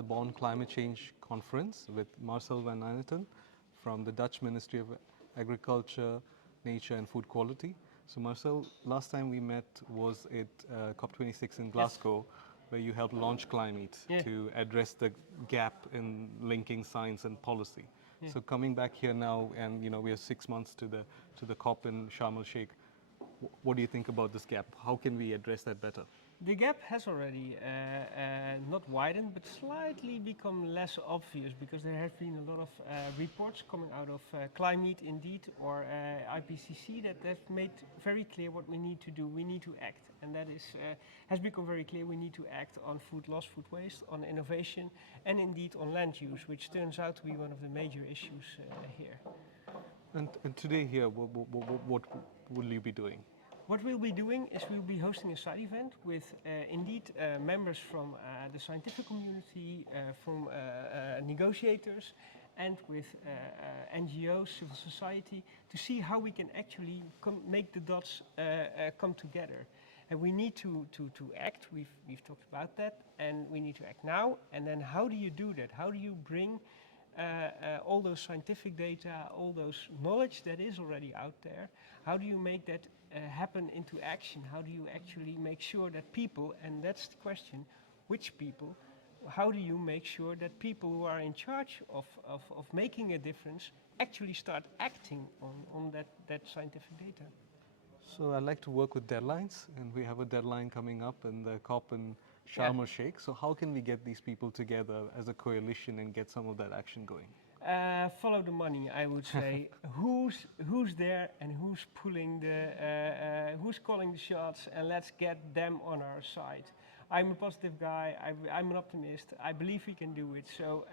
the Bonn Climate Change Conference with Marcel van Nijnatten from the Dutch Ministry of Agriculture, Nature and Food Quality. So Marcel, last time we met was at COP26 in Glasgow, where you helped launch Clim-Eat to address the gap in linking science and policy. So coming back here now, and we are 6 months to the COP in Sharm el-Sheikh, what do you think about this gap? How can we address that better? The gap has already not widened, but slightly become less obvious, because there have been a lot of reports coming out of Clim-Eat indeed, or IPCC, that have made very clear what we need to do. We need to act, and that is has become very clear. We need to act on food loss, food waste, on innovation, and indeed on land use, which turns out to be one of the major issues here. And today here, what will you be doing? What we'll be doing is we'll be hosting a side event with indeed members from the scientific community, from negotiators, and with NGOs, civil society, to see how we can actually make the dots come together. And we need to act. We've talked about that, and we need to act now. And then how do you do that? How do you bring all those scientific data, all those knowledge that is already out there, how do you make that happen into action? How do you actually make sure that people, and that's the question, which people, how do you make sure that people who are in charge of making a difference actually start acting on that scientific data? So I like to work with deadlines, and we have a deadline coming up in the COP in Sharm el-Sheikh. So how can we get these people together as a coalition and get some of that action going? Follow the money, I would say. Who's there and who's pulling who's calling the shots, and let's get them on our side. I'm a positive guy. I'm an optimist. I believe we can do it. So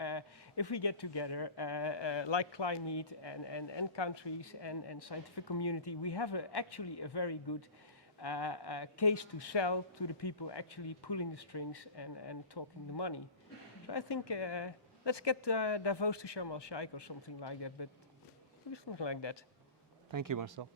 if we get together, like Clim-Eat and countries and scientific community, we have actually a very good case to sell to the people actually pulling the strings and talking the money. So I think let's get Davos to Sharm el-Sheikh or something like that, but something like that. Thank you, Marcel.